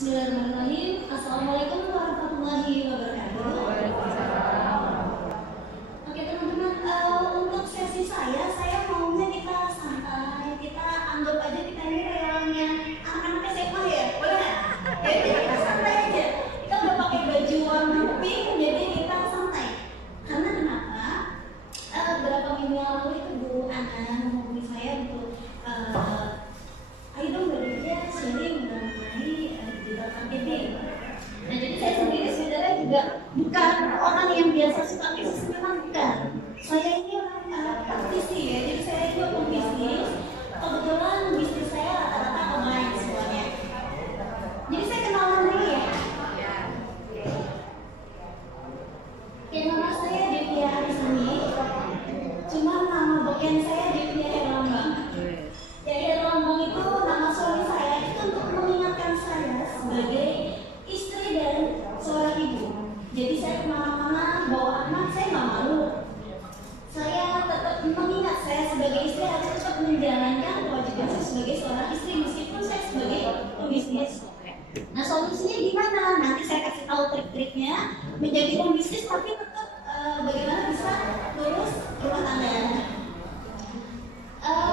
Bismillahirrahmanirrahim. Assalamualaikum warahmatullahi wabarakatuh. Oke teman-teman, untuk sesi saya maunya kita santai, kita anggap aja kita ini realnya anak-anak SMA ya, boleh nggak? Ya, jadi kita santai aja. Kita udah pakai baju warna pink, jadi kita santai. Karena kenapa? Beberapa minggu yang lalu itu Bu Ana menghubungi saya untuk ayo dong belajar sharing mengenai digital marketing. Nah jadi saya sendiri sebenarnya juga bukan orang yang biasa suka bisnis, memang bukan. Saya ini orang praktisi ya, jadi saya juga pembisnis. Kebetulan bisnis saya rata-rata online semuanya. Jadi saya kenalan dulu ya. Oke, nama saya Devia Arisani. Cuma nama beken saya Devia Herlambang. Ya, Herlambang itu nama suami saya itu untuk mengingatkan saya sebagai istri dan seorang ibu. Jadi saya kemana-mana bawa anak, saya nggak malu. Saya tetap mengingat saya sebagai istri harus tetap menjalankan kewajiban saya sebagai seorang istri meskipun saya sebagai pembisnis. Nah solusinya gimana? Nanti saya kasih tahu trik-triknya menjadi pembisnis tapi tetap bagaimana bisa lurus rumah tangga.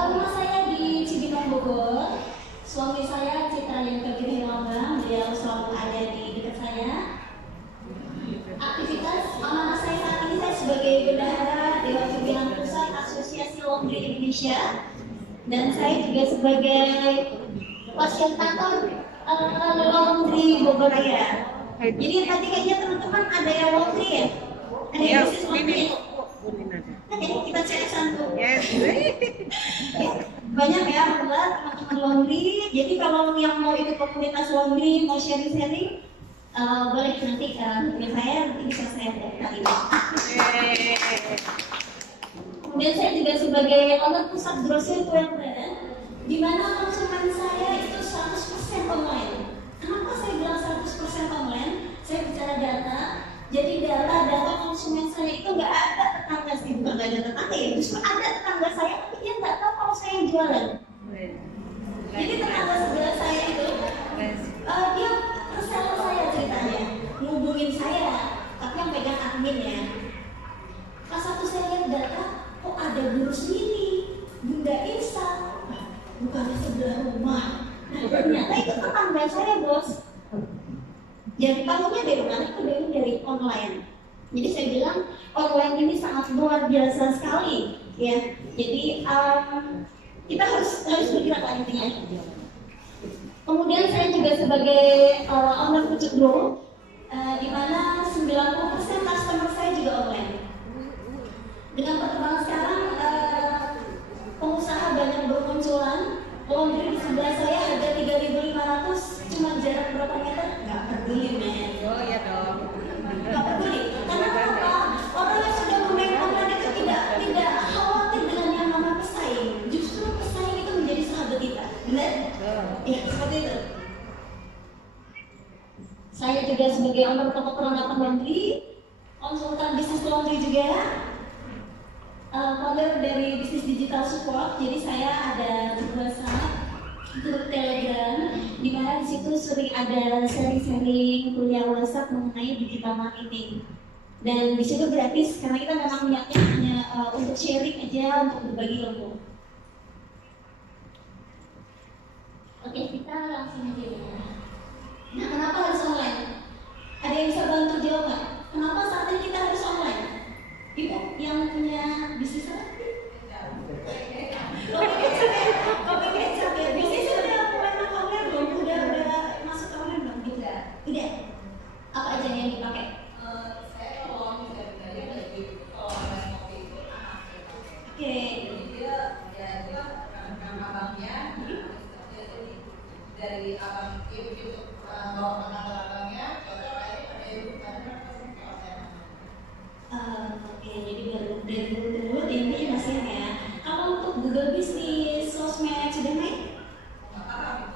Rumah saya di Cibinong Bogor. Suami saya Citra yang kerja di Lambang, beliau selalu ada di dekat saya. Aktivitas amanah saya saat ini saya sebagai bendahara Dewan Pimpinan Pusat Asosiasi Laundry Indonesia, dan saya juga sebagai fasilitator laundry Bogor Raya. Jadi tadi kayaknya teman-teman ada yang laundry ya? Ada yang bisnis laundry? Jadi kita cek satu. Banyak ya teman-teman laundry. Jadi kalau yang mau ikut komunitas laundry, mau sharing-sharing, boleh nanti hubungi saya, nanti bisa saya daftar ini. Kemudian saya juga sebagai owner pusat grosir kue brand, di mana konsumen saya itu 100% online. Kenapa saya bilang 100% online? Saya bicara data. Jadi data konsumen saya itu nggak ada tetangga sih, bukan nggak ada tetangga ya, justru ada tetangga saya tapi dia nggak tahu kalau saya yang jualan. Jadi tetangga sebelah saya itu dia reseller saya ceritanya, ngubungin saya, tapi yang pegang admin ya. Pas satu saya lihat data, kok ada guru sendiri, Bunda Insa, bukannya sebelah rumah. Nah ternyata itu tetangga saya bos. Jadi tahunya dari mana? Itu dari online. Jadi saya bilang online ini sangat luar biasa sekali, ya. Jadi kita harus bergerak lah intinya. Kemudian saya juga sebagai owner Pucuk Grow, di mana 90% customer saya juga online. Dengan perkembangan sekarang, pengusaha banyak bermunculan. Laundry di sebelah saya harga 3.500, cuma jarak berapa meter? Nggak peduli men. Oh ya dong. Nggak peduli. Karena apa? Orang yang sudah bermain online itu tidak khawatir dengan yang nama pesaing. Justru pesaing itu menjadi sahabat kita, benar? Ya seperti itu. Saya juga sebagai owner toko perlengkapan laundry, konsultan bisnis laundry juga. Founder dari bisnis digital support, jadi saya ada grup Telegram, di mana di situ sering ada sharing-sharing kuliah WhatsApp mengenai digital marketing. Dan di situ gratis karena kita memang niatnya hanya untuk sharing aja, untuk berbagi ilmu. Oke, kita langsung aja ya. Nah, kenapa harus online? Ada yang bisa bantu jawab nggak? Kenapa saat ini kita harus online? Ibu yang punya bisnis apa? Kopi kecap ya. Bisnis udah mulai online belum? Udah masuk online belum? Udah. Apa aja yang dipakai? Saya kalau misalnya dari kopi itu Oke. dia abangnya dari abang itu bawa makanan abangnya, ada ibu karena Oke, jadi dari dulu ke mulut intinya masih ya. Kalau untuk Google Bisnis, sosmed sudah main? Nggak paham.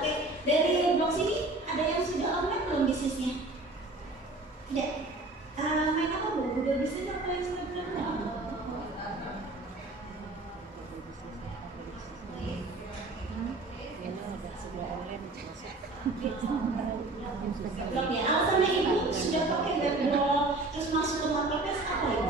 Oke. Dari blog sini ada yang sudah online belum bisnisnya? Tidak. Main apa Bu? Google Bisnis atau Instagram? Ini udah sebuah online. Blog ya. Alasannya ibu sudah pakai webblog terus masuk ke marketplace apa ya?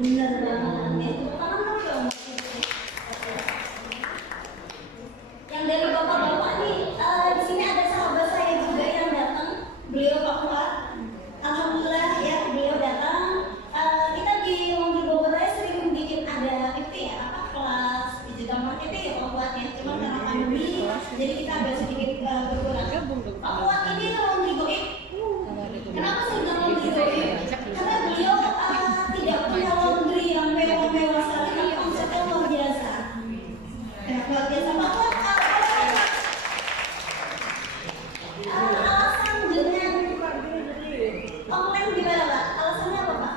Benar banget. Yang dari bapak-bapak nih, di sini ada sahabat saya juga yang datang. Beliau Pak Fuad. Alhamdulillah ya, beliau datang. Kita di Laundry Bogor sering bikin ada itu ya, apa kelas digital marketing ya Pak Fuad ya. Cuma karena pandemi, jadi kita agak sedikit berkurang. Pak Fuad ini Laundry Goib. Kenapa saya bilang Laundry Goib? Karena beliau tidak punya laundry yang mewah-mewah sekali, tapi konsepnya luar biasa. Luar biasa Pak Fuad. Alasan dengan online gimana Pak? Alasannya apa Pak?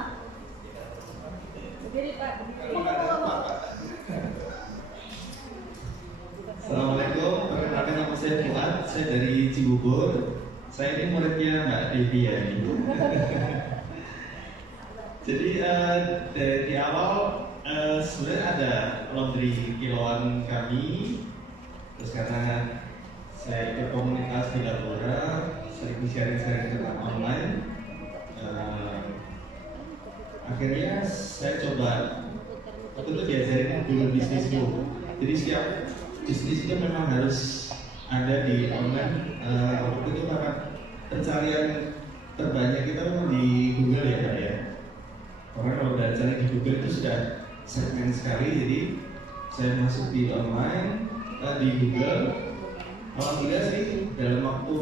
Assalamualaikum, perkenalkan nama saya Fuad, saya dari Cibubur. Saya ini muridnya Mbak Devi ya ini. Jadi dari awal sebenarnya ada laundry kiloan kami, terus karena saya ikut komunitas di Labora, sering sharing-sharing tentang online. Akhirnya saya coba waktu itu diajarin dulu bisnisku. Jadi setiap bisnis itu memang harus ada di online. Waktu itu karena pencarian terbanyak kita memang di Google ya Kak ya. Karena kalau udah cari di Google itu sudah segmen sekali, jadi saya masuk di online di Google. Alhamdulillah sih dalam waktu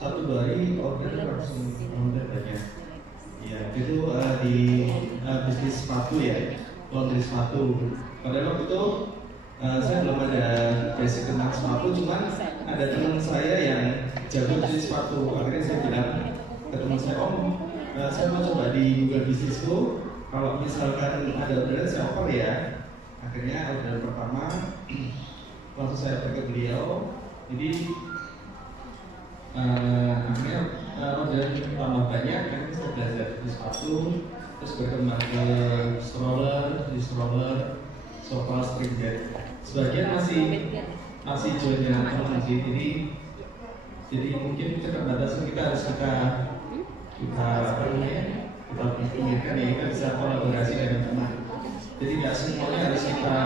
1-2 hari order langsung order banyak. Ya itu di bisnis sepatu ya, laundry sepatu. Pada waktu itu saya belum ada basic tentang sepatu, cuman ada teman saya yang jago bisnis sepatu. Akhirnya saya bilang ke teman saya, saya mau coba di Google bisnisku. Kalau misalkan ada orderan saya offer ya. Akhirnya orderan pertama langsung saya pakai beliau. Jadi akhirnya orderan tambah banyak. Akhirnya saya belajar di sepatu, terus berkembang ke stroller, sofa, spring bed. Sebagian masih joinnya teman sih. Jadi mungkin keterbatasan kita harus kita pikirkan ya, kita bisa kolaborasi dengan teman. Jadi nggak semuanya harus kita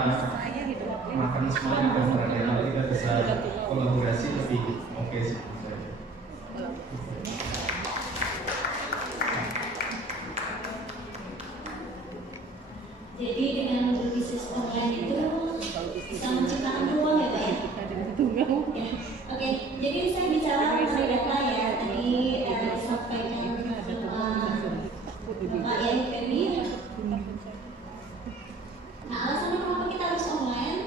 makan semuanya bareng ya. Kalau kita bisa kolaborasi lebih oke sih. Jadi dengan berbisnis online itu bisa menciptakan peluang ya Pak ya? Ya. Oke, jadi saya bicara mengenai data ya. Tadi disampaikan Pak Yai Femi. Nah, alasannya kenapa kita harus online?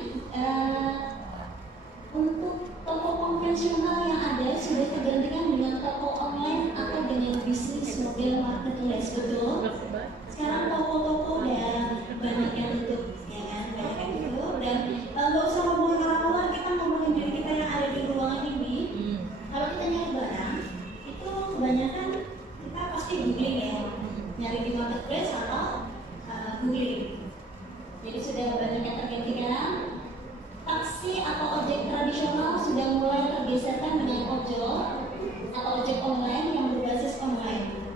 Untuk toko konvensional yang ada sudah tergantikan dengan toko online atau dengan bisnis model marketplace, betul? Sekarang toko-toko udah banyak yang tutup, ya kan? Banyak yang tutup dan nggak usah ngomongin orang luar, kita ngomongin diri kita yang ada di ruangan ini. Kalau kita nyari barang, itu kebanyakan kita pasti googling ya, nyari di marketplace atau googling. Jadi sudah banyak yang tergantikan. Taksi atau ojek tradisional sudah mulai tergeserkan dengan ojol atau ojek online yang berbasis online.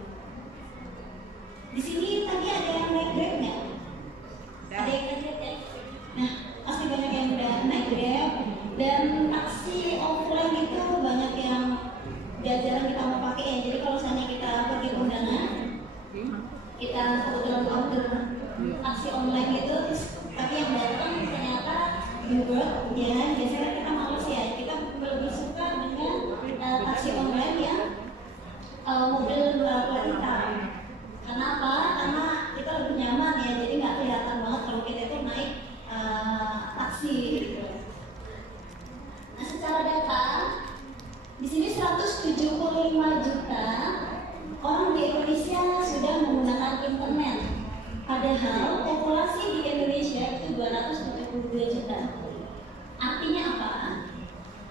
Di sini tadi ada yang naik Grab nggak? Ada yang naik Grab ya? Nah, pasti banyak yang udah naik Grab. Dan taksi offline itu banyak yang jarang kita mau pakai ya. Jadi kalau misalnya kita pergi undangan, kita kebetulan order taksi online itu, tapi yang datang ternyata Uber, ya biasanya kita males ya. Kita lebih suka dengan taksi online yang mobil plat hitam. Kenapa? Karena kita lebih nyaman ya, jadi nggak kelihatan banget kalau kita itu naik taksi gitu. Nah, secara data di sini 175 juta orang di Indonesia sudah menggunakan internet. Padahal populasi di Indonesia itu 270 32 juta. Artinya apa?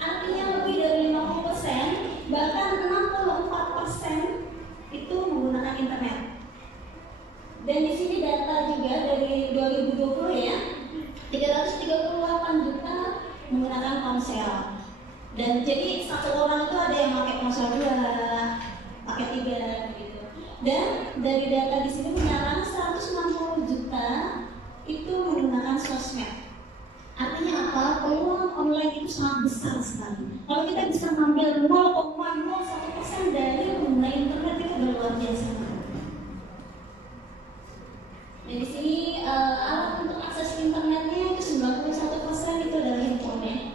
Artinya lebih dari 50%, bahkan 64% itu menggunakan internet. Dan di sini data juga dari 2020 ya, 338 juta menggunakan ponsel. Dan jadi satu orang itu ada yang pakai ponsel 2, pakai 3 gitu. Dan dari data di sini menyatakan 160 juta itu menggunakan sosmed. Artinya apa? Peluang online itu sangat besar sekali. Kalau kita bisa mengambil 0,01% dari pengguna internet itu udah luar biasa. Dan di sini alat untuk akses internetnya itu 91% itu adalah handphone.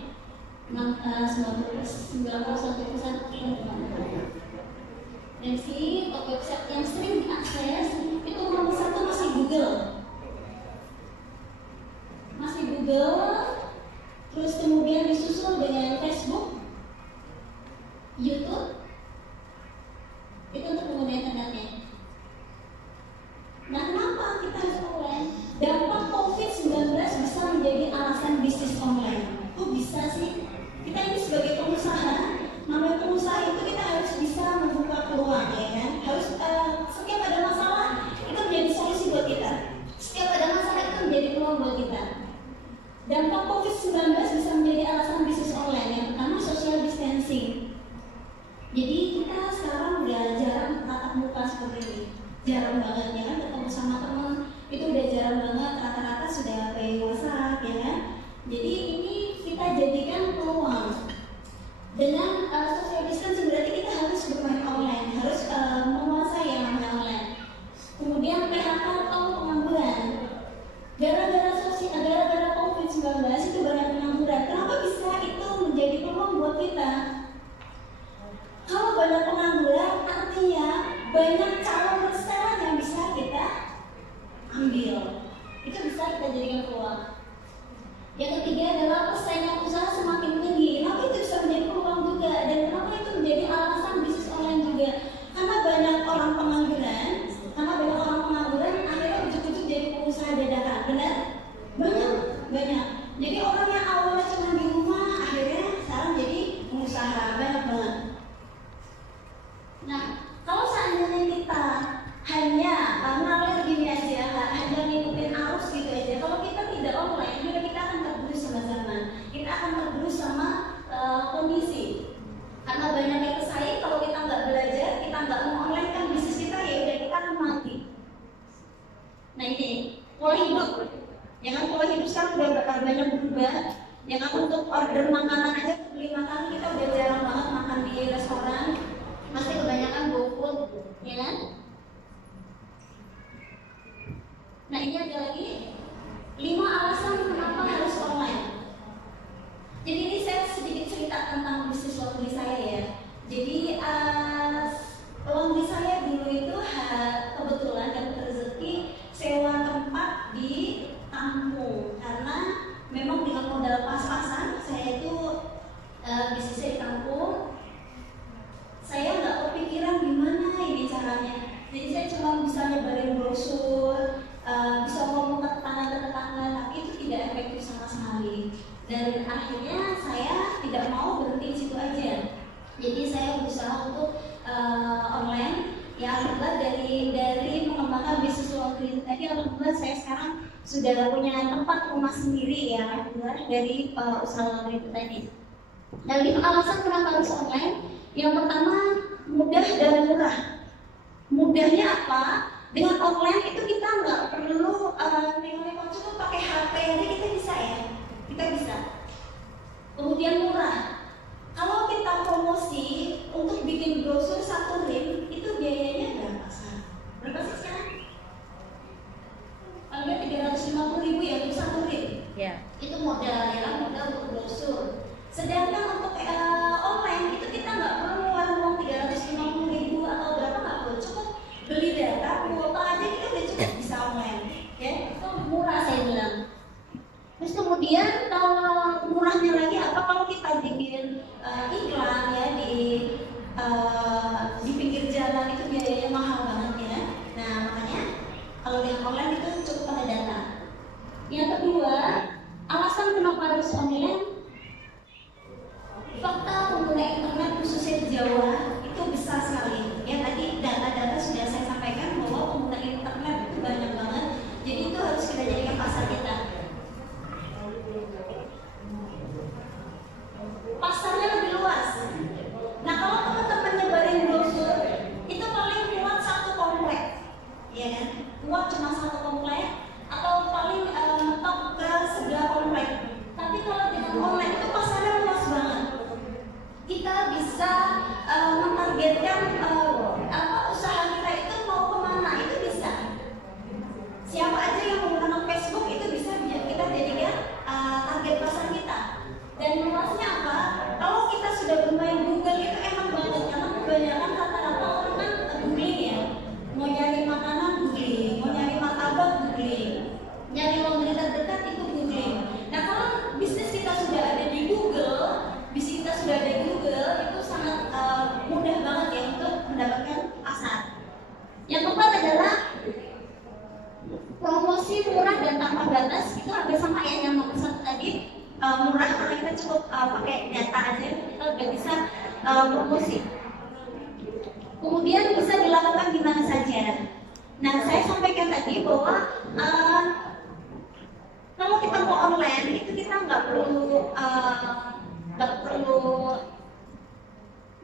91% internet. Dan sini website yang sering diakses itu nomor 1 masih Google. Terus kemudian disusul dengan Facebook, YouTube, itu untuk pengguna internetnya. Nah, kenapa kita harus online? Dampak COVID-19 bisa menjadi alasan bisnis online. Kok bisa sih? Kita ini sebagai pengusaha, namanya pengusaha itu kita harus bisa membuka peluang, ya kan? Harus setiap ada masalah itu menjadi solusi buat kita. Setiap ada masalah itu menjadi peluang buat kita. Dampak COVID-19 bisa menjadi alasan bisnis online. Yang pertama, social distancing. Jadi kita sekarang udah jarang tatap muka seperti ini. Jarang banget ya kan, ketemu sama teman itu udah jarang banget, rata-rata sudah pakai WhatsApp ya kan. Jadi ini kita jadikan peluang. Dengan social distancing berarti kita harus bermain online, harus menguasai yang namanya online. Kemudian PHK atau pengangguran. Gara-gara COVID-19 itu banyak pengangguran. Kenapa bisa itu menjadi peluang buat kita? Kalau banyak pengangguran, artinya banyak calon reseller yang bisa kita ambil. Itu bisa kita jadikan peluang. Yang ketiga adalah persaingan usaha semakin tinggi. Kenapa itu bisa menjadi peluang juga? Dan kenapa itu menjadi alasan bisnis online juga? Karena banyak orang pengangguran, akhirnya ujung-ujung jadi pengusaha dadakan. Benar? Banyak. Jadi orang yang awalnya cuma di rumah, akhirnya sekarang jadi pengusaha. Banyak banget. Nah, kalau seandainya kita hanya ngalir gini aja, hanya ngikutin arus gitu aja, kalau kita tidak online, juga kita akan tergerus sama zaman, kita akan tergerus sama kondisi. Karena banyak yang bersaing, kalau kita nggak belajar, kita nggak mau online kan bisnis kita, ya udah kita akan mati. Nah ini pola hidup, ya kan, pola hidup sekarang udah banyak berubah. Ya kan, untuk order makanan aja, beli makanan kita udah jarang banget makan di restoran. Masih kebanyakan GoFood, ya kan? Nah ini ada lagi 5 alasan kenapa harus online. Jadi ini saya sedikit cerita tentang bisnis laundry saya ya. Jadi laundry saya dulu itu kebetulan dapat rezeki sewa tempat di kampung. Karena memang dengan modal pas-pasan, saya itu bisnisnya di kampung. Saya nggak kepikiran gimana ini caranya. Jadi saya cuma bisa nyebarin brosur, bisa ngomong ke tetangga, tapi itu tidak efektif sama sekali. Dan akhirnya saya tidak mau berhenti di situ aja. Jadi saya berusaha untuk online. Ya alhamdulillah dari mengembangkan bisnis laundry tadi, alhamdulillah saya sekarang sudah punya tempat rumah sendiri ya, alhamdulillah dari usaha laundry itu tadi. Dan 5 alasan kenapa harus online. Yang pertama, mudah dan murah. Mudahnya apa? Dengan online itu kita nggak perlu nengok-nengok, cukup pakai HP aja kita bisa ya. Kita bisa. Kemudian murah. Kalau kita promosi untuk bikin brosur 1 rim, itu biayanya berapa sih? Berapa sih sekarang? Paling 350.000 ya untuk 1 rim. Yeah. Itu modal ya, modal untuk brosur. Sedangkan untuk online itu kita nggak perlu ngeluarin uang 350.000 atau berapa, nggak perlu, cukup beli data, kuota aja kita udah cukup bisa online, ya itu murah saya bilang. Terus kemudian kalau murahnya lagi apa, kalau kita bikin iklan ya di pinggir jalan itu biayanya mahal banget ya. Nah makanya kalau dengan online itu cukup pada data. Yang kedua, alasan yang nomor 1 tadi murah, karena kita cukup pakai data aja, kita udah bisa promosi. Kemudian bisa dilakukan di mana saja. Nah, saya sampaikan tadi bahwa kalau kita mau online itu kita nggak perlu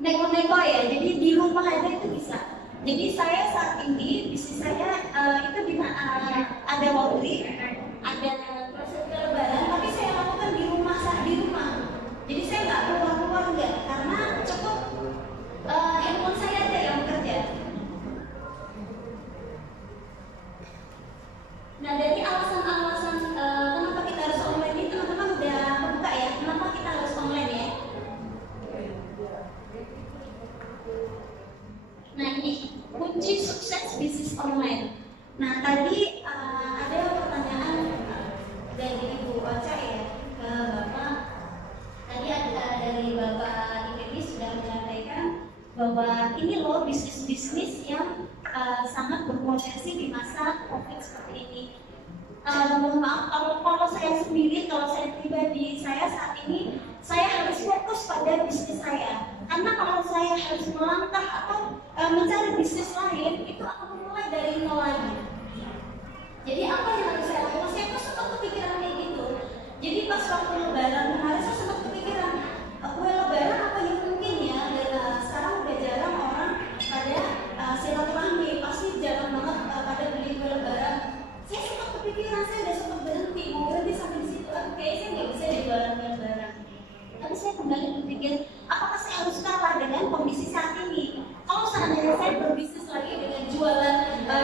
neko-neko ya. Jadi di rumah aja itu bisa. Jadi saya saat ini bisnis saya itu di ada laundry, ada proses lebaran, tapi saya lakukan di rumah. Jadi saya nggak keluar nggak, karena cukup handphone saya aja yang bekerja. Nah, dari alasan-alasan kenapa kita harus online ini teman-teman udah membuka ya, kenapa kita harus online ya. Nah, ini kunci sukses bisnis online. Nah, tadi ada pertanyaan dari Ibu Ocha ya ke Bapak. Tadi ada dari Bapak ini sudah menyampaikan bahwa ini loh bisnis-bisnis yang sangat berpotensi di masa COVID seperti ini. Mohon maaf kalau saya sendiri, kalau saya pribadi, saya saat ini saya harus fokus pada bisnis saya. Karena kalau saya harus melangkah atau mencari bisnis lain, itu akan mulai dari nol lagi. Jadi apa yang harus saya lakukan? Saya tuh sempat kepikiran kayak gitu. Jadi pas waktu lebaran kemarin saya sempat kepikiran, kue lebaran apa yang mungkin ya? Dan sekarang udah jarang orang pada silaturahmi, pasti jarang banget pada beli kue lebaran. Saya sempat kepikiran, saya udah sempat berhenti, mau berhenti sampai di situ. Kayaknya saya nggak bisa jualan kue lebaran. Tapi saya kembali berpikir, apakah saya harus kalah dengan kondisi saat ini? Kalau seandainya saya berbisnis lagi dengan jualan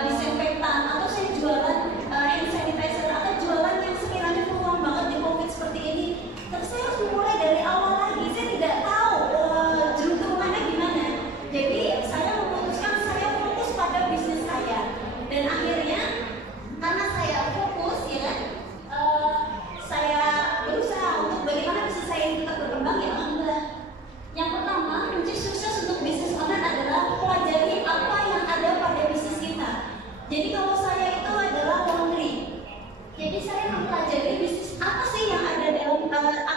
disinfektan, atau saya jualan hand sanitizer, atau jualan yang sekiranya peluang banget di COVID seperti ini, terus saya harus mulai dari awal lagi. Saya tidak tahu jerunturannya gimana. Jadi saya memutuskan saya fokus pada bisnis saya. Dan akhirnya karena saya fokus ya, saya berusaha untuk bagaimana bisnis saya ini tetap berkembang ya enggak. Yang pertama, kunci sukses untuk bisnis online adalah pelajari apa yang ada pada bisnis kita. Jadi kalau saya itu adalah laundry. Jadi saya mempelajari bisnis apa sih yang ada dalam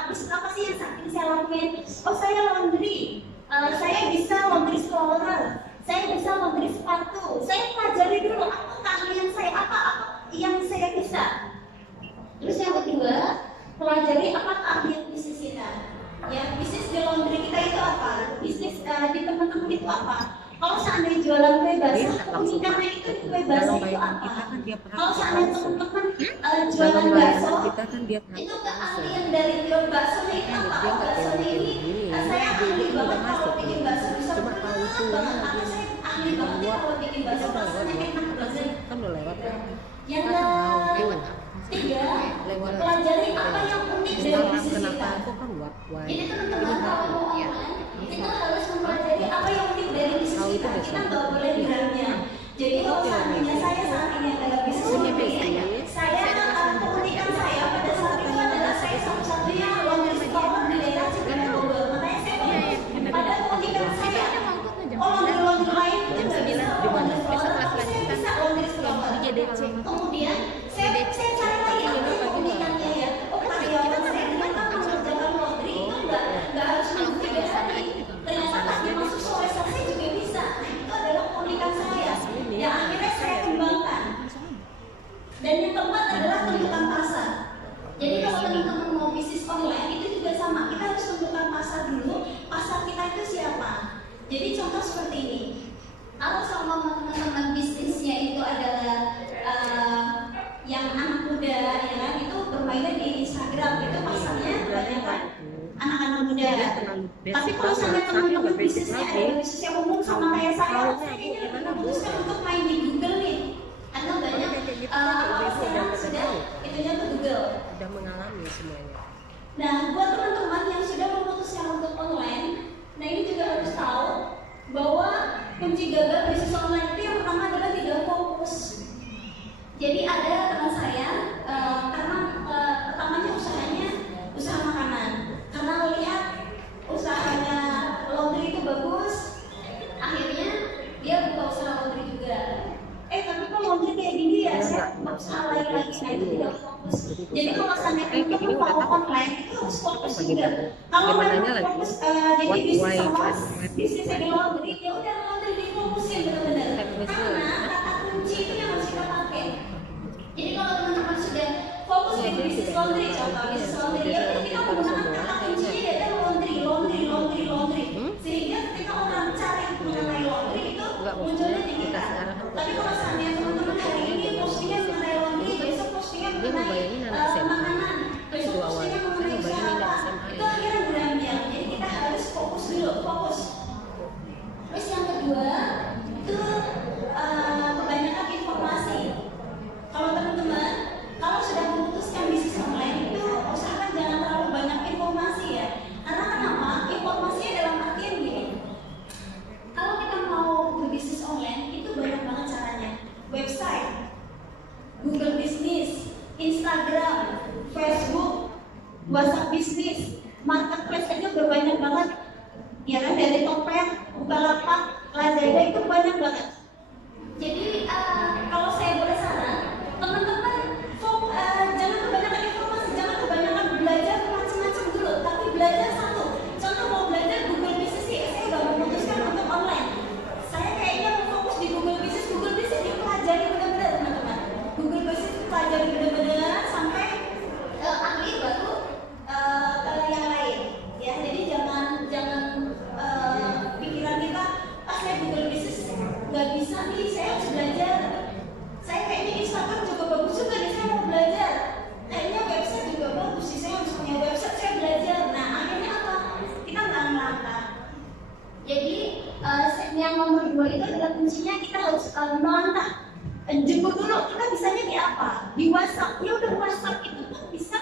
bisnis apa sih yang saat ini saya lakukan. Oh, saya laundry. Saya bisa laundry stroller. Saya bisa laundry sepatu. Saya pelajari dulu apa keahlian saya, apa yang saya bisa. Terus yang kedua, pelajari apa keahlian bisnis kita. Ya, bisnis di laundry kita itu apa? Bisnis di teman-teman itu apa? Kalau seandainya jualan kue basah, keunikannya itu kue basah itu apa? Kalau seandainya teman-teman jualan bakso, itu keahlian dari kue bakso itu apa? Oh, baksonya ini saya ahli banget kalau bikin bakso, bisa banget. Atau saya ahli banget kalau bikin bakso, rasanya enak banget. Yang ketiga, pelajari apa yang unik dari bisnis kita. Jadi teman-teman kalau mau online, kita harus mempelajari apa yang unik dari bisnis kita. Kita nggak boleh bilangnya. Jadi kalau seandainya saya saat ini adalah bisnis laundry, saya keunikan saya pada saat itu adalah saya satu-satunya laundry store di daerah Cibinong Bogor. Makanya saya pada keunikan saya, laundry lain itu nggak bisa laundry store, tapi saya bisa laundry store. Kemudian saya cari lagi apa yang keunikannya ya. Oh, karyawan saya ternyata mengerjakan laundry itu nggak harus nunggu 3 hari. Ternyata pagi masuk sore selesai juga bisa. Nah, itu adalah keunikan saya yang akhirnya saya kembangkan. Dan yang keempat adalah tentukan pasar. Jadi kalau teman-teman mau bisnis online itu juga sama. Kita harus tentukan pasar dulu. Pasar kita itu siapa? Jadi contoh seperti ini. Kalau sama teman-teman bisnisnya itu adalah yang anak muda, ya kan, itu bermainnya di Instagram, itu pasarnya banyak kan anak-anak muda. Tapi kalau sampai teman-teman bisnisnya ada bisnis yang umum sama kayak saya kayaknya lebih memutuskan untuk main di Google nih, karena banyak sekarang sudah itunya ke Google. Sudah mengalami semuanya. Nah, buat teman-teman yang sudah memutuskan untuk online, nah ini juga harus tahu bahwa kunci gagal bisnis online itu yang pertama adalah tidak fokus. Jadi ada teman saya, karena pertamanya usahanya usaha makanan. Karena melihat usahanya laundry itu bagus, akhirnya dia buka usaha laundry juga. Tapi kok laundry kayak gini ya, saya usaha lain lagi, nah itu tidak fokus. Jadi kalau seandainya online itu harus fokus juga. Kalau memang fokus jadi bisnis sama bisnis di laundry, ya udah laundry difokusin benar-benar. Karena kata kunci itu yang harus kita pakai. Jadi kalau teman-teman sudah fokus di bisnis laundry, contoh bisnis laundry, ya udah kita menggunakan kata kuncinya ya laundry. Sehingga ketika orang cari mengenai laundry itu munculnya di kita. Tapi kalau seandainya teman-teman hari ini postingnya mengenai laundry, besok postingnya mengenai makanan, besok postingnya mengenai usaha, itu akhirnya berambil. Jadi kita harus fokus dulu, fokus. Terus yang kedua itu kebanyakan informasi. Kalau teman-teman, kalau sudah memutuskan bisnis online itu usahakan jangan terlalu banyak informasi ya. Karena kenapa? Informasinya dalam artian gini. Kalau kita mau berbisnis online itu banyak banget caranya. Website, Google Business, Instagram, Facebook, WhatsApp Business, Marketplace aja udah banyak banget. Ya kan, dari Topet, Bukalapak, Lazada itu banyak banget. Jadi kalau saya boleh saran, teman-teman jangan kebanyakan informasi, jangan kebanyakan belajar macam-macam dulu, tapi belajar satu. Contoh mau belajar Google Business sih, saya udah memutuskan untuk online. Saya kayaknya mau fokus di Google Business dipelajari benar-benar teman-teman. Google Business dipelajari benar-benar sampai akhir baru ke yang lain. Ya, jadi jangan pikiran kita, saya Google Business nggak bisa nih, saya harus belajar. Saya kayaknya Instagram juga bagus juga nih, saya mau belajar. Kayaknya website juga bagus sih, saya harus punya website, saya belajar. Nah, akhirnya apa? Kita nggak melangkah. Jadi yang nomor 2 itu adalah kuncinya kita harus melangkah. Jemput dulu, kita bisanya di apa? Di WhatsApp. Ya udah, WhatsApp itu pun bisa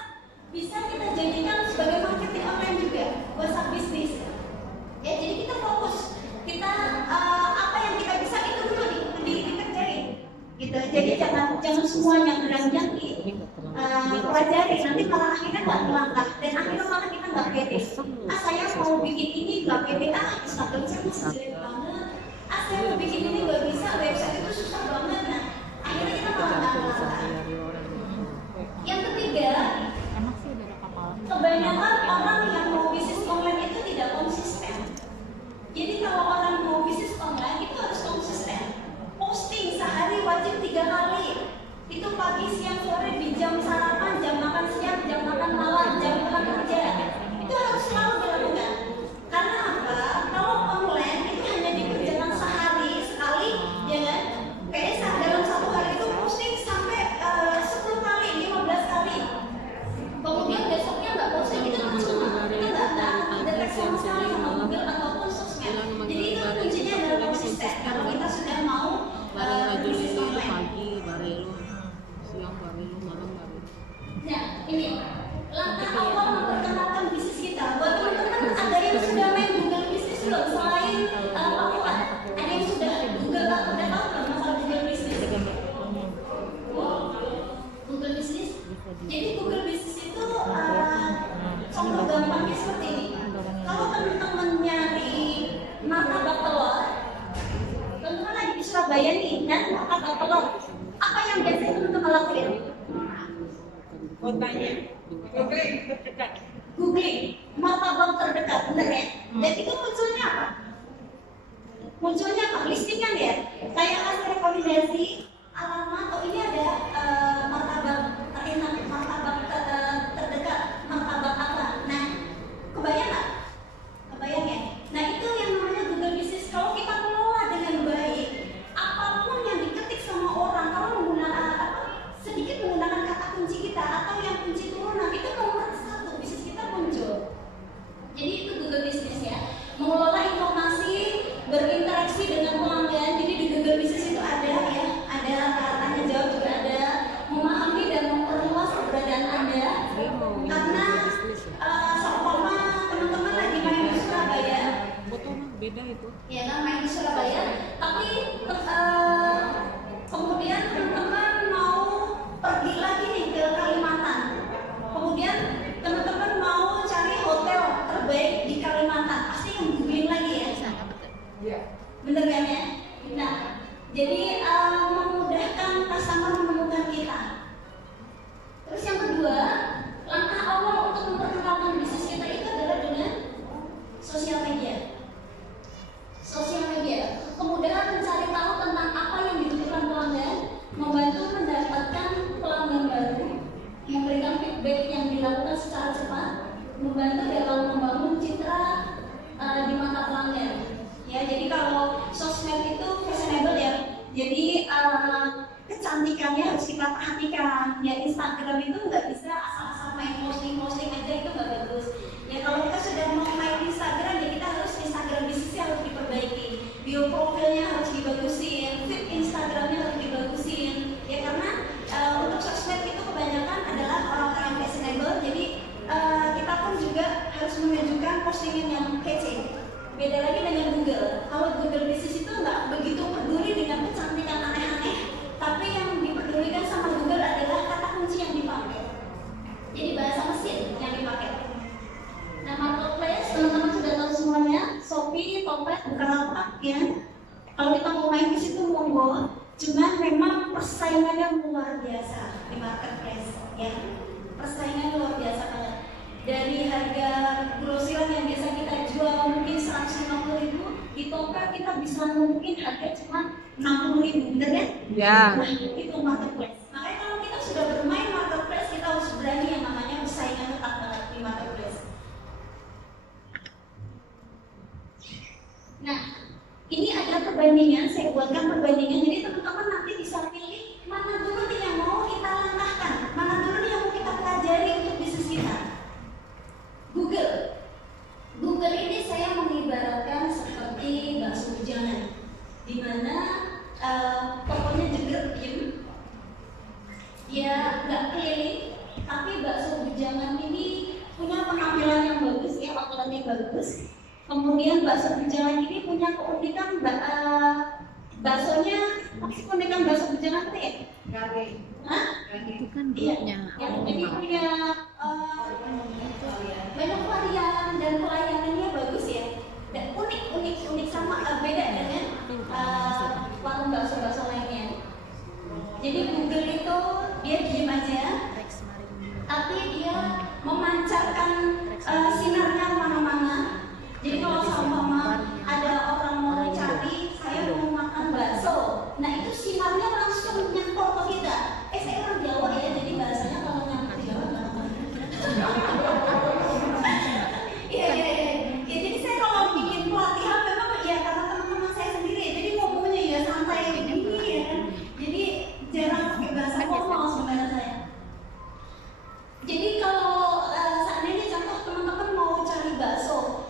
kita jadikan sebagai marketing online juga, WhatsApp bisnis. Ya, jadi kita fokus. Kita apa yang kita bisa itu dulu dikerjain. Gitu. Jadi jangan semuanya beranjak pelajari, nanti malah akhirnya nggak melangkah dan akhirnya malah kita nggak pede. Saya mau bikin ini nggak pede, Instagram saya masih jelek banget. Saya mau bikin ini nggak bisa, website itu susah banget. Nah, akhirnya kita malah nggak melangkah. Yang ketiga, kebanyakan orang yang mau bisnis online itu tidak konsisten. Jadi kalau orang mau bisnis online itu harus konsisten. Posting sehari wajib 3 kali. Itu pagi, siang, sore, di jam sarapan, jam makan siang, jam makan malam, jam pulang kerja. Itu harus selalu dilakukan. Karena apa? Kalau online itu hanya dikerjakan sehari sekali, ya kan? Kayaknya dalam 1 hari itu posting sampai 10 kali, 15 kali. Kemudian besoknya nggak posting, itu cuma kita nggak ada respon sekali sama Google ataupun sosmed. Jadi itu kuncinya adalah konsisten. Kalau kita sudah mau bisnis online. Pagi barelu, siang barelu, malam barelu. Nah, ini langkah awal memperkenalkan bisnis kita. Buat teman-teman ada yang sudah main Google Business belum? Selain Pakuan, ada yang sudah Google udah tahu belum masalah Google Business? Google Business. Jadi Google Business itu contoh gampangnya seperti ini. Kalau teman-teman nyari martabak telur, teman-teman lagi di Surabaya nih, dan martabak telur, apa yang biasanya teman-teman lakuin? Googling martabak terdekat, bener ya? Dan itu munculnya apa? Munculnya apa? Listingan ya? Kayak kasih rekomendasi alamat, oh ini ada martabak terenak, martabak terdekat, martabak apa? Nah, kebayang nggak? Kebayang ya? Nah, itu yang namanya Google Business. Kalau kita kelola dengan baik, apapun yang diketik sama orang, kalau menggunakan sedikit menggunakan kata kunci kita atau yang kunci turunan, itu nomor 1 bisnis kita muncul. Jadi itu Google Business ya, mengelola informasi, berinteraksi dengan pelanggan. Jadi di Google Business itu ada ya, ada tanya jawab juga ada, memahami dan memperluas keberadaan Anda. Karena seumpama teman-teman lagi main di Surabaya, Beda itu. ya kan, main di Surabaya, tapi kemudian teman-teman mau pergi lagi nih ke Kalimantan. Kemudian teman-teman mau cari hotel terbaik di Kalimantan, pasti yang googling lagi ya. Iya. Bener kan ya? Nah, jadi memudahkan customer menemukan kita. Terus yang kedua, langkah awal untuk membantu dalam membangun citra di mata pelanggan. Ya, jadi kalau sosmed itu fashionable ya. Jadi kecantikannya harus kita perhatikan. Ya, Instagram itu nggak bisa asal-asal main posting aja, itu nggak bagus. Ya, kalau kita sudah mau main Instagram, ya kita harus Instagram bisnisnya harus diperbaiki, bio profilnya harus dibagusin, feed Instagramnya harus dibagusin. Ya, karena untuk sosmed itu kebanyakan adalah orang-orang fashionable. Jadi kita pun juga harus menunjukkan postingan yang kece. Beda lagi dengan Google. Kalau Google bisnis itu nggak begitu peduli dengan kecantikan aneh-aneh, tapi yang dipedulikan sama Google adalah kata kunci yang dipakai. Jadi bahasa mesin yang dipakai. Nah, marketplace teman-teman sudah tahu semuanya. Shopee, Tokped, Bukalapak ya. Kalau kita mau main di situ monggo. Cuman memang persaingannya luar biasa di marketplace ya. Persaingannya luar biasa banget. Dari harga grosiran yang biasa kita jual mungkin 150.000, di Tokped kita bisa mungkin harga cuma 60.000, bener kan? Ya. Nah, itu marketplace. Makanya kalau kita sudah bermain marketplace, kita harus berani yang namanya persaingan ketat banget di marketplace. Nah, ini ada perbandingan, saya buatkan perbandingan. Jadi teman-teman nanti bisa pilih mana dulu nih yang mau kita langkahkan, mana dulu nih yang mau kita pelajari untuk bisnis kita. Google ini saya mengibaratkan seperti bakso bujangan, di mana pokoknya jeger diem, dia nggak keliling, tapi bakso bujangan ini punya penampilan yang bagus ya, outline yang bagus. Kemudian bakso bujangan ini punya keunikan baksonya, apa sih keunikan bakso bujangan itu ya? Garing. Hah? Itu kan Iya. grupnya. Jadi punya banyak varian dan pelayanannya bagus ya. Dan unik sama beda dengan warung bakso lainnya. Jadi Google itu dia diem aja, tapi dia memancarkan sinarnya mana-mana. Jadi kalau seumpama ada orang mau cari, saya mau makan bakso, nah itu sinarnya langsung nyantol ke kita. Saya orang Jawa ya, jadi bahasanya kalau nyantol Jawa iya. Ya, jadi saya kalau bikin pelatihan memang ya karena teman-teman saya sendiri, jadi ngomongnya ya santai begini ya kan. Jadi jarang pakai bahasa formal sebenarnya saya. Jadi kalau seandainya contoh teman-teman mau cari bakso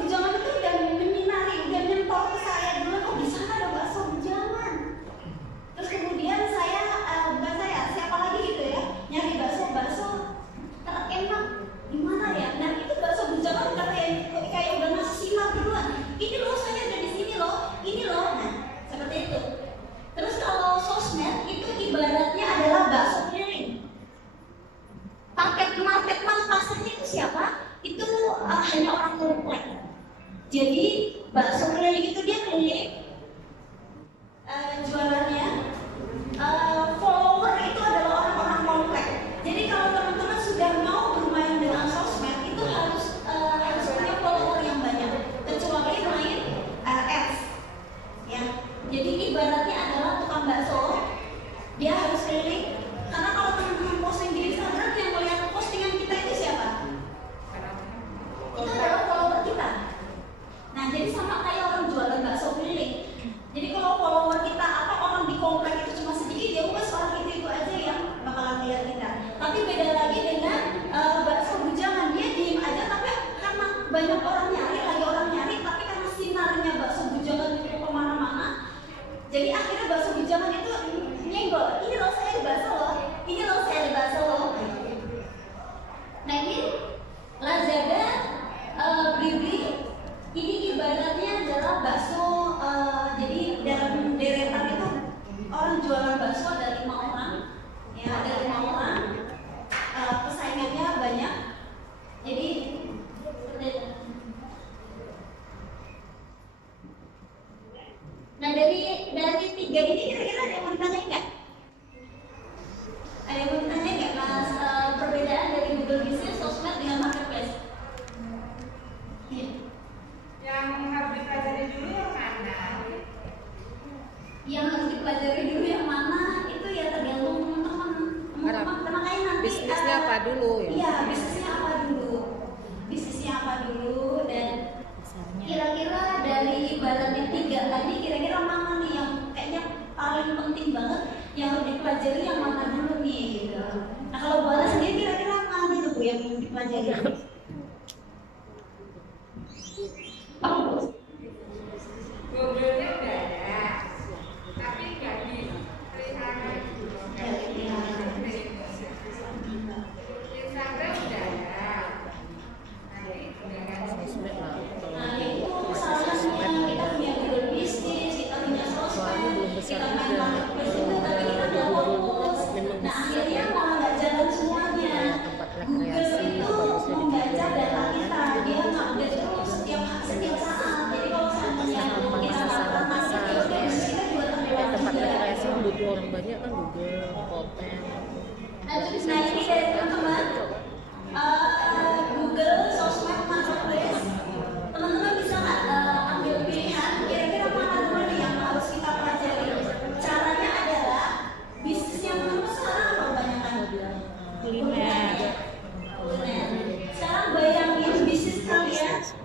bujangan itu udah menyinari, udah nyentol ke saya dulu, oh di sana ada bakso bujangan. Terus kemudian saya, bukan saya, siapa lagi gitu ya, nyari bakso terenak, di mana ya? Nah itu bakso bujangan udah kayak udah ngasih sinar duluan. Ini loh, saya ada di sini loh, ini loh. Nah seperti itu. Terus kalau sosmed itu ibaratnya adalah bakso keliling. Paket market pasarnya itu siapa? Itu hanya orang komplek. Jadi bakso keliling itu dia keliling jualannya, follower itu adalah orang-orang komplek. Jadi kalau teman-teman sudah mau bermain dengan sosmed itu harus punya follower yang banyak, kecuali main ads ya. Jadi ibaratnya adalah tukang bakso, dia harus keliling. Karena kalau teman-teman posting di Instagram yang melihat postingan kita itu siapa? Itu adalah follower kita. Nah, jadi sama kayak orang jualan bakso.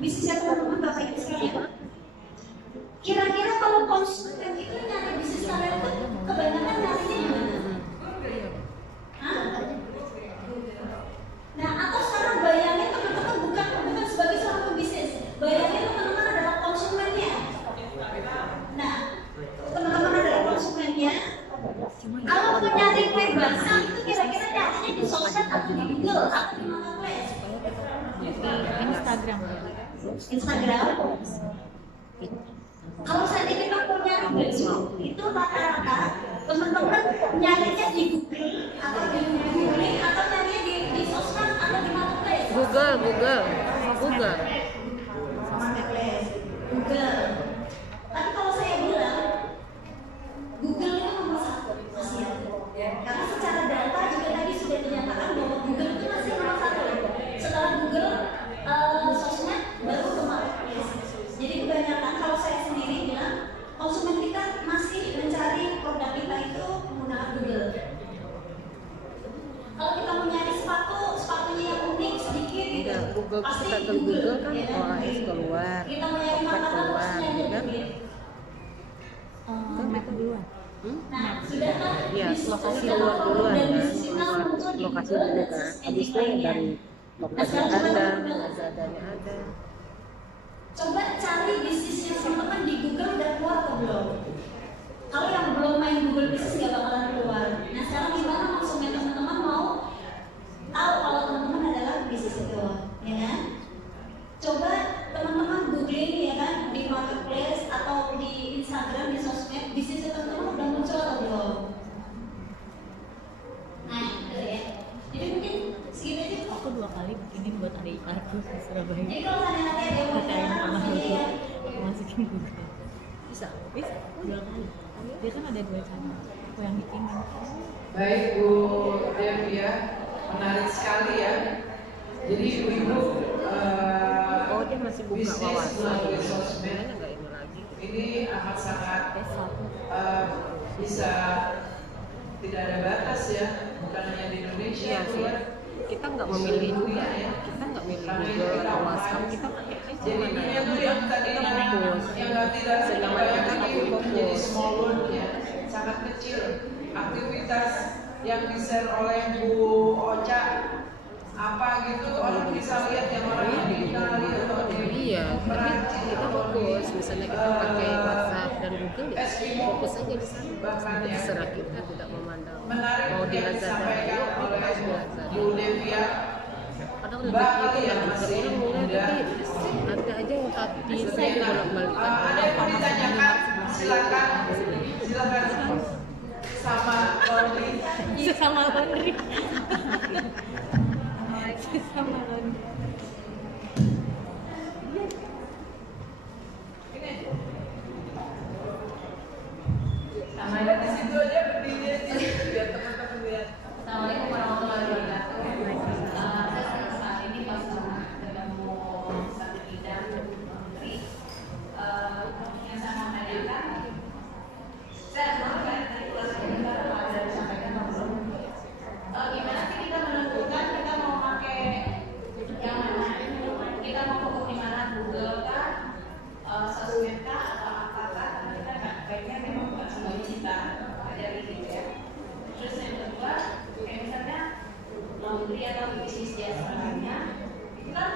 bisnisnya teman-teman Bapak Ibu sekalian. Kira-kira kalau konsultan itu nyari bisnis kalian itu kebanyakan nyarinya di mana? Hah? Nah, atau sekarang bayangin teman-teman bukan sebagai seorang pebisnis, bayangin teman-teman adalah konsumennya. Nah, teman-teman adalah konsumennya. Kalau mau nyari kue basah itu kira-kira nyarinya di sosmed atau di Google atau di marketplace? Instagram. Kalau saya kita punya itu rata-rata teman-teman nyarinya di Google atau di Googling atau nyarinya di sosmed atau di marketplace? Google. Tapi kalau saya bilang Google itu nomor satu masih ya. Karena secara data juga tadi sudah dinyatakan bahwa Google itu masih nomor satu. Setelah Google, sosmed baru ke marketplace. Jadi kebanyakan kalau saya sendiri bilang konsumen kita masih mencari produk kita itu menggunakan Google. Kalau kita mau nyari sepatunya yang unik sedikit gitu, Google, pasti kita ke Google kan ya. OAS keluar, Kita mau nyari Topet makanan keluar, pasti nyari kan? Google. Mereka duluan. Nah, sudah kan Iya, bisnis lokasi kita keluar duluan dan kan, bisnis kita keluar muncul di lokasi Google dulu dan kan, search habis engine itu lainnya. dari Topetnya ada, Lazadanya ada. Coba cari bisnisnya teman-teman di Google udah keluar atau belum? Kalau yang belum main Google Business nggak bakalan keluar. Nah sekarang gimana konsumen teman-teman mau tahu kalau teman-teman adalah bisnis itu, ya kan? Coba teman-teman googling ya kan di marketplace atau di Instagram, di sosmed, bisnis teman-teman udah muncul atau belum? Nah, gitu ya. Jadi mungkin segitu aja. Aku 2 kali bikinin buat adik aku di Surabaya. Jadi kalau nanti ada yang mau Pakai yang jalan, pernah langsung aja ya. masukin Google. Bisa 2 kali. Dia kan ada 2 channel. Aku yang bikinin. Baik Bu Devia, menarik sekali ya. Jadi ibu-ibu Oh, dia masih buka bisnis wawasan. melalui sosmed Sebenarnya nggak ini lagi. ini amat sangat S1. bisa tidak ada batas ya, bukan hanya di Indonesia Iya Bu, sih. ya. Kita nggak memilih juga ya. Kita nggak milih Google atau WhatsApp. Kita pakai aja Jadi mana. dunia tuh yang tadinya yang tidak Sehingga kita mereka bayangkan lebih itu menjadi fokus. small world ya, sangat kecil. Aktivitas yang di-share oleh Bu Ocha apa gitu orang bisa lihat yang orang yang di Italia atau di Iya, tapi Perancis kita atau di fokus. Misalnya kita pakai WhatsApp dan Google, ya Eskimo, fokus aja di sana. bahkan ya. Terserah kita tidak memandang. Menarik Mau di yang Lazada, disampaikan yuk kita oleh di Lazada. Bu Devia. Padahal Mbak rezeki kali itu ya nggak masih orang mulai, muda. tapi ada aja yang hati saya Enak. bolak-balik. Ada yang mau ditanyakan? Silakan sama Laundry. Sama laundry. Sama laundry. Sama ada di situ aja berdiri aja biar teman-teman lihat. Assalamualaikum warahmatullahi wabarakatuh. Saya senang sekali ini pas bertemu satu bidang menteri. Yang saya mau tanyakan, saya mau tadi ulasan kita ada disampaikan belum? Gimana sih kita menentukan kita mau pakai yang mana? Kita mau fokus di mana? Google kah, sosmed kah, atau apa kah? Karena kita nggak baiknya memang bukan semuanya kita pelajari gitu ya. Terus yang kedua, kayak misalnya laundry atau bisnis jasa lainnya, itu kan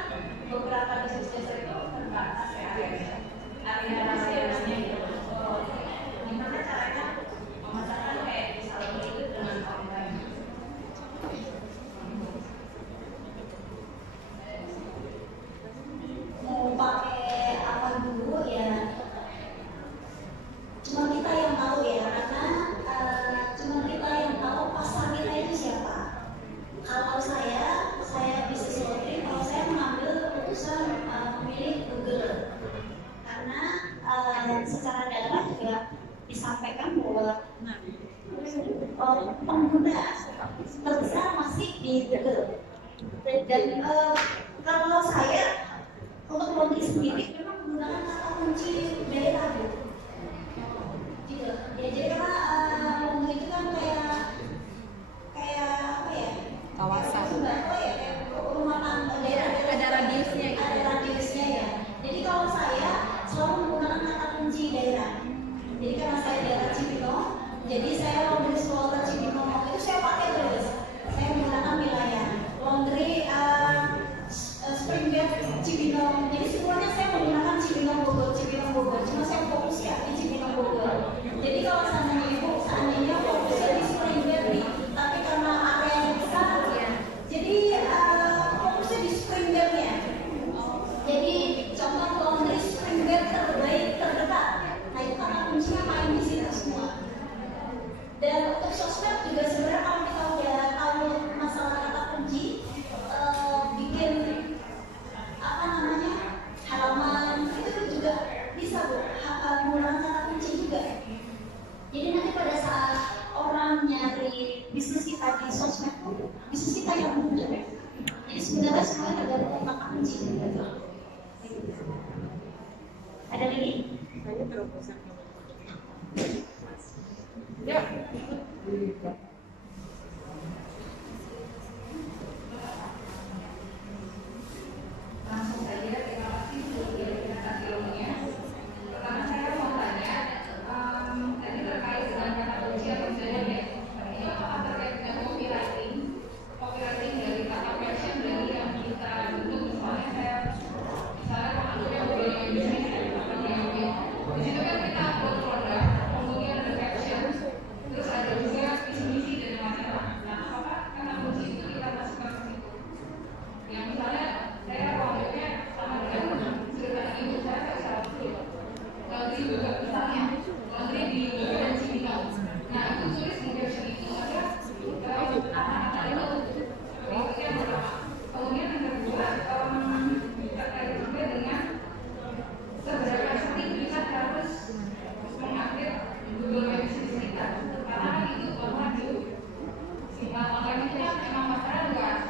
beberapa bisnis jasa itu terbatas ya area rahasianya gitu. Gimana caranya memasarkan kayak di salon itu dengan online? Mau pakai apa dulu ya? Cuma kita yang tahu ya, karena cuma kita yang tahu pasar kita itu siapa. Kalau saya bisnis laundry, kalau saya mengambil keputusan memilih Google, karena secara data juga disampaikan bahwa pengguna terbesar masih di Google. Dan kalau saya untuk laundry sendiri memang menggunakan kata kunci daerah gitu. Gitu. Ya jadi karena laundry itu kan kayak apa ya? Kawasan. Kayak sembako ya, kayak rumah tangga daerah. Ada radiusnya gitu. Ada radiusnya ya. Springbed Cibinong. Jadi semuanya saya menggunakan Cibinong Bogor. Cuma saya fokus ya di Cibinong Bogor. Jadi kalau seandainya fokusnya di Springbed nih, tapi karena area yang besar, jadi fokusnya di Springbed-nya. Jadi contoh laundry Springbed terbaik terdekat. Nah itu kata kuncinya main di situ semua. Dan untuk sosmed juga sebenarnya kalau kita udah tahu masalah kata kunci, bikin halaman itu juga bisa Bu, menggunakan kata kunci juga. Jadi nanti pada saat orang nyari bisnis kita di sosmed pun, bisnis kita yang muncul. Jadi sebenarnya semuanya tergantung kata kunci. Ada lagi? Ya. Langsung saja, terima kasih sudah mendengarkan ilmunya. Pertama saya mau tanya, tadi terkait dengan kata kunci atau misalnya itu apakah terkait dengan copywriting dari kata passion dari yang kita bentuk, misalnya saya maksudnya hubungan bisnis ya, di situ kan kita buat produk, kemudian ada caption, terus ada juga visi-misi dan macam-macam. Nah, apakah kata kunci itu kita masukkan ke situ? Yang misalnya saya waktunya sama dengan cerita ibu saya salah satu laundry juga misalnya laundry di Bogor dan Cibinong. Nah itu tulis di caption itu ada kata-kata itu yang pertama. Kemudian yang kedua terkait juga dengan seberapa sering kita harus mengupdate Google My Business kita, karena itu bahwa di online itu kan memang masalah luas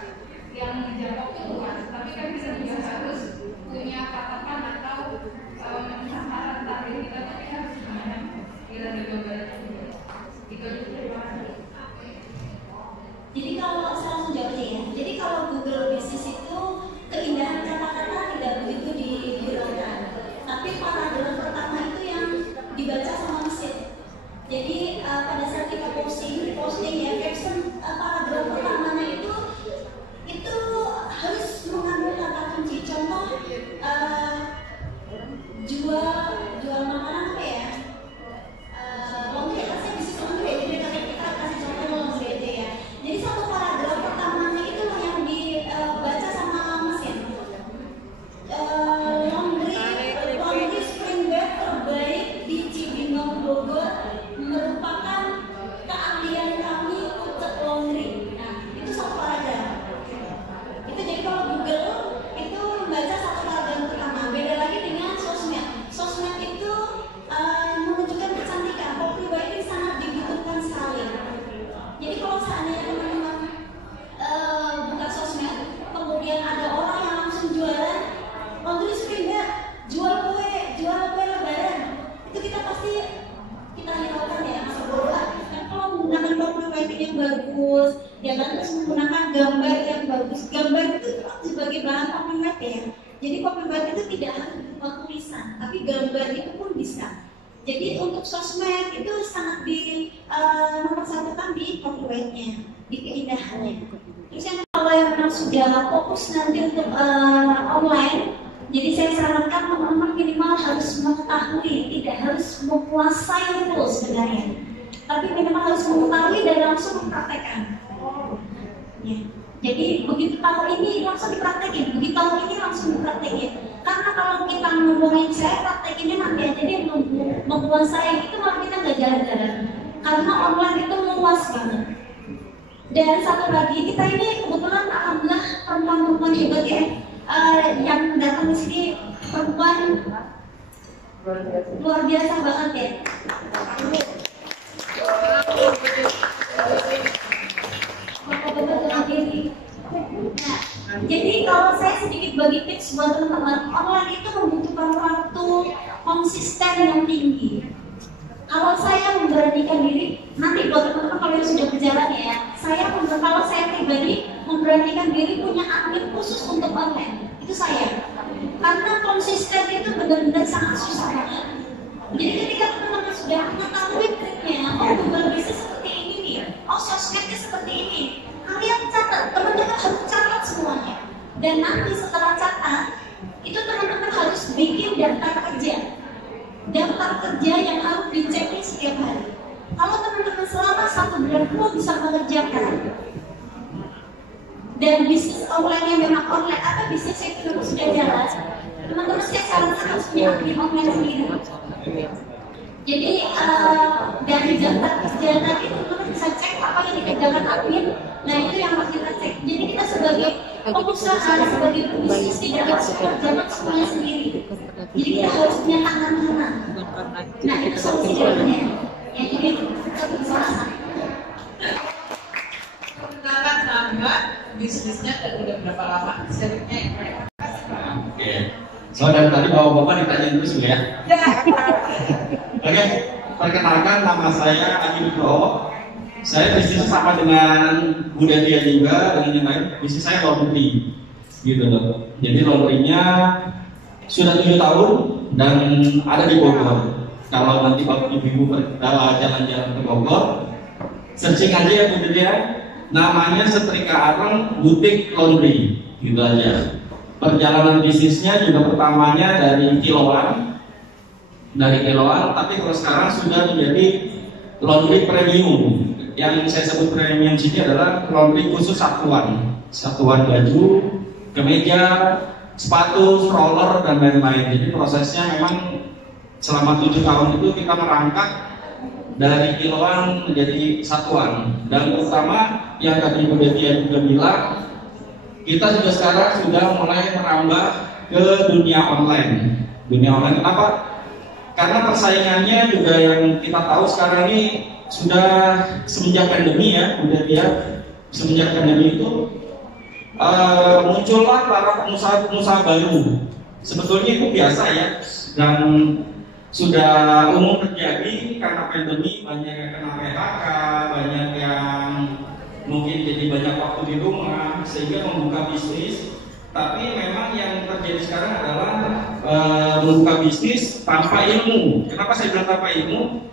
yang menjangkau itu luas, tapi kan bisa juga harus punya patokan atau sasaran target kita tuh kita harus gimana kita digambarkan gitu. Terima kasih. Jadi kalau saya langsung jawab aja ya. Jadi kalau Google Business itu keindahan kata-kata tidak begitu dihilangkan, tapi paragraf pertama itu yang dibaca sama mesin. Jadi pada saat kita posting ya caption paragraf pertamanya itu harus mengandung kata kunci. Contoh jual makanan apa ya? Laundry, saya bisnis laundry. Jadi kita kasih contoh laundry aja ya. Jadi satu paragraf pertamanya itu yang dibaca sama mesin. Laundry Springbed terbaik di Cibinong Bogor merupakan keahlian kami untuk laundry. Nah itu satu paragraf. Itu jadi kalau Google itu membaca satu paragraf pertama. Beda lagi dengan sosmed. Sosmed itu menunjukkan kecantikan. Copywriting sangat dibutuhkan sekali. Jadi kalau seandainya teman-teman buka sosmed, kemudian ada orang yang langsung jualan laundry Springbed, jual kue lebaran, itu kita pasti kita hiraukan ya masa bola. Kan kalau menggunakan copywriting yang bagus, ya kan, terus menggunakan gambar yang bagus. Gambar itu sebagai bahan copyright ya. Jadi copyright itu tidak harus berupa tulisan, tapi gambar itu pun bisa. Jadi untuk sosmed itu sangat mempersatukan di copyrightnya, di keindahannya. Terus yang kalau yang memang sudah fokus nanti untuk online, jadi saya sarankan teman-teman minimal harus mengetahui, tidak harus menguasai full sebenarnya, tapi minimal harus mengetahui dan langsung mempraktekkan. Ya. Jadi begitu tahu ini langsung dipraktekin, begitu tahu ini langsung dipraktekin. Karena kalau kita ngomongin saya praktekinnya nanti aja dia menguasai itu malah kita nggak jalan-jalan. Karena online itu luas banget. Dan satu lagi kita ini kebetulan alhamdulillah perempuan-perempuan hebat ya, yang datang di sini perempuan luar biasa banget ya. Nah, jadi kalau saya sedikit bagi tips buat teman-teman, online itu membutuhkan waktu konsisten yang tinggi. Kalau saya memberanikan diri, nanti buat teman-teman kalau yang sudah berjalan ya, kalau saya pribadi memberanikan diri punya admin khusus untuk online, itu saya. Karena konsisten itu benar-benar sangat susah banget. Jadi ketika teman-teman sudah mengetahui triknya, oh Google Business seperti ini nih, oh sosmednya seperti ini, kalian catat, teman-teman harus catat semuanya. Dan nanti setelah catat, kerja yang harus dicek setiap hari. Kalau teman-teman selama 1 bulan belum bisa mengerjakan dan bisnis online yang memang online atau bisnis yang sudah jalan, teman-teman saya sarankan harus punya akun online sendiri. Jadi dari data tadi teman-teman bisa cek apa yang dikerjakan admin. Nah itu yang harus kita cek. Jadi kita sebagai pengusaha, sebagai pebisnis tidak harus mengerjakan semuanya sendiri. Jadi kita harus punya tangan kanan. Nah itu solusi jawabannya. Ya jadi kita bisa. Perkenalkan nama, bisnisnya dan udah berapa lama serinya? Oke. So dari tadi bapak-bapak ditanya terus ya. Oke, perkenalkan nama saya Adi Nugroho. Saya bisnis sama dengan Bu Devia juga, dengan yang lain. Bisnis saya laundry, gitu loh. Jadi laundrynya sudah 7 tahun dan ada di Bogor. Kalau nanti bapak ibu jalan-jalan ke Bogor, searching aja ya Bu Devia. Namanya Setrika Areng Butik Laundry, gitu aja. Perjalanan bisnisnya juga pertamanya dari kiloan, tapi kalau sekarang sudah menjadi laundry premium. Yang saya sebut premium sini adalah laundry khusus satuan baju, kemeja, sepatu, stroller dan lain-lain. Jadi prosesnya memang selama 7 tahun itu kita merangkak dari kiloan menjadi satuan. Dan terutama yang tadi Bu Devia juga bilang, kita juga sekarang sudah mulai merambah ke dunia online. Dunia online kenapa? Karena persaingannya juga yang kita tahu sekarang ini sudah semenjak pandemi ya, semenjak pandemi itu muncullah para pengusaha baru. Sebetulnya itu biasa ya, dan sudah umum terjadi karena pandemi. Banyak yang kena PHK, banyak yang mungkin jadi banyak waktu di rumah sehingga membuka bisnis. Tapi memang yang terjadi sekarang adalah membuka bisnis tanpa ilmu. Kenapa saya bilang tanpa ilmu?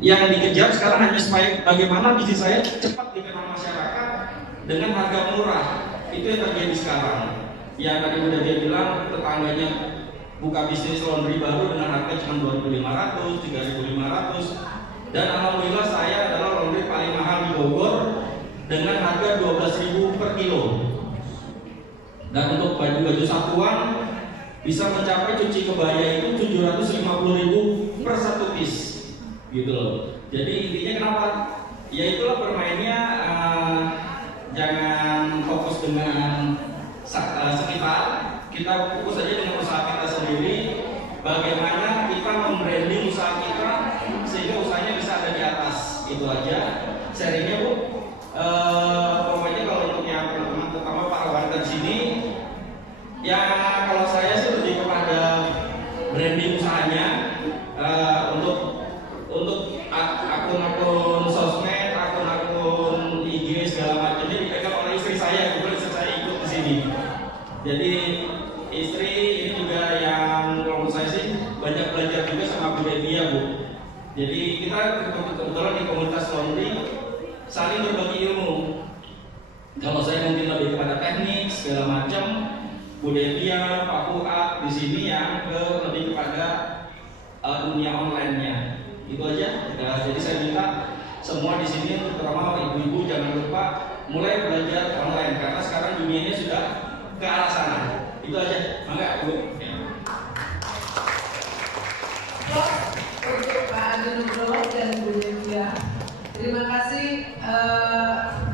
Yang dikejar sekarang hanya supaya bagaimana bisnis saya cepat dikenal masyarakat dengan harga murah. Itu yang terjadi sekarang. Yang tadi udah dia bilang tetangganya buka bisnis laundry baru dengan harga cuma 2.500, 3.500. Dan alhamdulillah saya adalah laundry paling mahal di Bogor dengan harga 12.000 per kilo. Dan untuk baju-baju satuan bisa mencapai cuci kebaya itu 750.000 per 1 piece. Gitu loh. Jadi intinya kenapa? Ya itulah bermainnya jangan fokus dengan sekitar, kita fokus aja dengan usaha kita sendiri. Bagaimana kita membranding usaha kita sehingga usahanya bisa ada di atas. Itu aja sharingnya Bu. Pokoknya kalau untuk yang teman-teman terutama para wanita di sini, ya kalau saya sih lebih kepada branding usahanya untuk akun-akun sosmed, akun-akun IG segala macamnya dipegang oleh istri saya, bukan saya ikut di sini. Jadi istri ini juga yang kalau menurut saya sih banyak belajar juga sama Bu Devia Bu. Jadi kita kebetulan di komunitas laundry saling berbagi ilmu. Kalau saya mungkin lebih kepada teknik segala macam, Bu Devia, Pak Fuad di sini yang lebih kepada dunia online-nya. Itu aja. Jadi saya minta semua di sini, terutama ibu-ibu jangan lupa mulai belajar online karena sekarang dunianya sudah ke arah sana. Itu aja. Mangga Bu. Untuk Pak Adi Nugroho dan Bu Devia, terima kasih.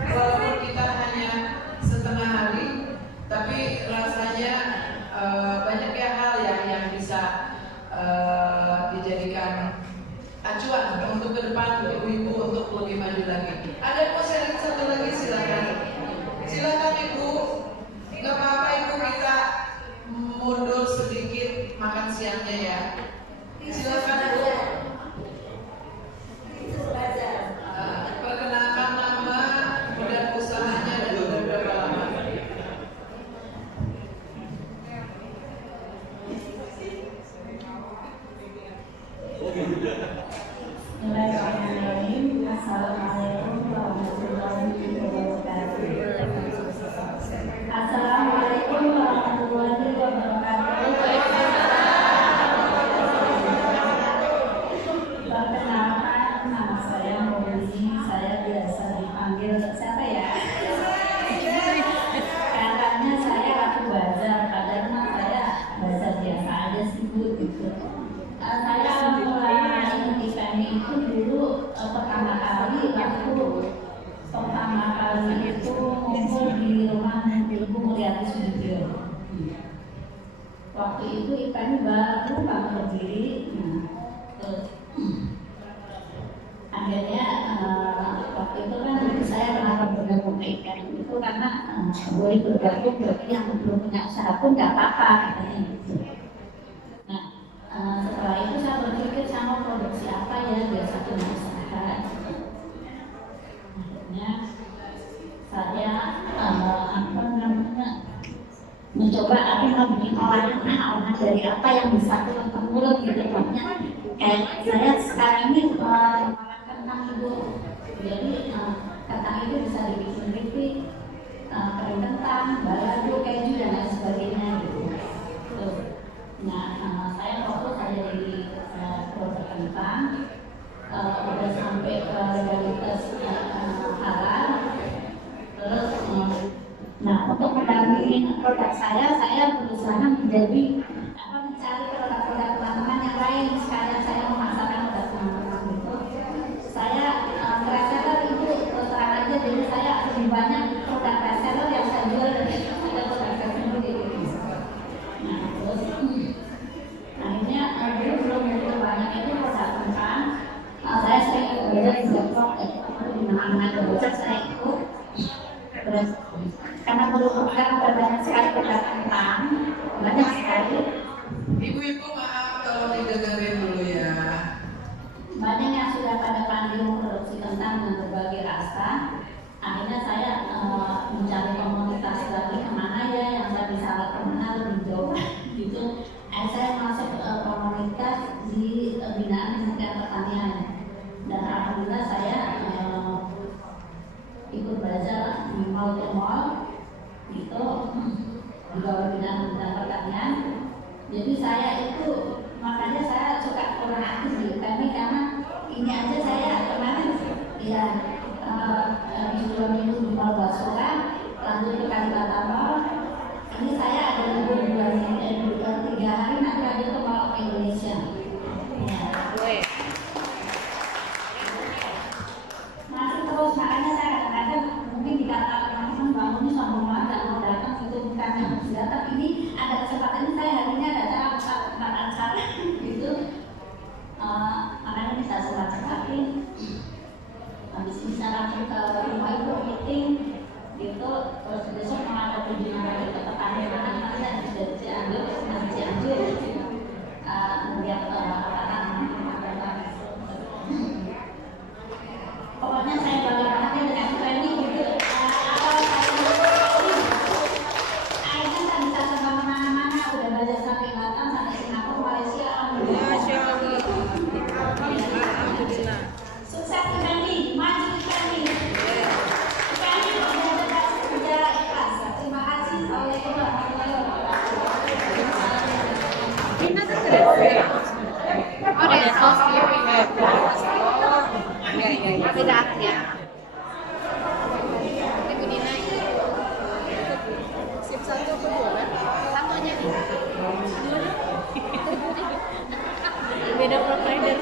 Walaupun kita hanya setengah hari, tapi rasanya banyak ya hal yang bisa dijadikan acuan untuk ke depan ibu-ibu untuk lebih maju lagi. Ada yang mau sharing satu lagi, silakan. Silakan Ibu. Nggak apa-apa Ibu, kita mundur sedikit makan siangnya ya. Silakan Bu. Perkenalkan nama, kemudian usahanya dan udah berapa lama. Assalamualaikum warahmatullahi wabarakatuh. Assalamualaikum warahmatullahi aku pertama kali itu ngumpul di rumah Ibu Mulyani Sudibyo. Waktu itu IPN baru banget berdiri. Akhirnya waktu itu kan saya kenapa bergabung ke IPN itu karena boleh bergabung berarti yang belum punya usaha pun nggak apa-apa katanya gitu. Nah setelah itu saya berpikir sama produksi apa ya biar saya punya usaha. Akhirnya saya mencoba aku mau bikin olahan dari apa yang bisa turun temurun gitu pokoknya kayak saya sekarang ini olahan kentang itu, jadi kentang itu bisa dibikin keripik, kering kentang, balado, keju dan lain sebagainya gitu. Nah saya waktu saya jadi produk kentang udah sampai ke legalitas halal, terus nah untuk mendampingi produk saya berusaha menjadi mencari produk-produk teman-teman yang lain sekalian saya memasarkan produk teman-teman itu. Saya reseller itu terang aja, jadi saya lebih banyak produk reseller yang saya jual dari ada produk saya sendiri gitu. Nah terus akhirnya dulu belum begitu banyak itu produk kentang. Saya sering belajar di Depok, di mana-mana belajar saya ikut. Terus karena merupakan banyak sekali produk kentang, banyak sekali. Ibu-ibu maaf tolong didengerin dulu ya. Banyak yang sudah pada pandai memproduksi kentang dengan berbagai rasa. Akhirnya saya mencari komunitas lagi kemana ya yang saya bisa kemana lebih jauh gitu. Saya masuk komunitas di binaan Kementerian Pertanian dan alhamdulillah saya ikut belajar di mall to mall gitu di bawah bidang Kementerian Pertanian. Jadi saya itu makanya saya suka kurang aktif di UPMI karena ini aja saya kemarin ya di 2 minggu di Mall Basura, lanjut ke Kalibata Mall. Ini saya ada libur 3 hari nanti lanjut ke Mall of Indonesia. Ya. Masih terus, makanya saya kadang-kadang mungkin dikata teman-teman bangun ini sombong banget dan mau datang itu bukan yang sudah, tapi ini ada kesempatan ini saya hari ini ada acara empat acara gitu. Makanya ini saya sempat-sempatin. Habis ini saya langsung ke rumah ibu meeting gitu, terus besok mau ada kunjungan lagi ke tetangga mana saya dari Cianjur, dari Cianjur melihat pokoknya saya bangga banget dengan training gitu. Akhirnya saya bisa terbang kemana-mana, udah belajar sampai Batam, sampai Singapura, Malaysia, alhamdulillah. Sukses Ikhani, maju Ikhani. Ikhani udah sejarah ikhlas. Terima kasih. Assalamualaikum warahmatullahi wabarakatuh. Ini tuh ada sos gitu. Iya. Beda ya. Ibu Dina itu sip 1 atau 2 kan? Satu aja nih. Beda provider.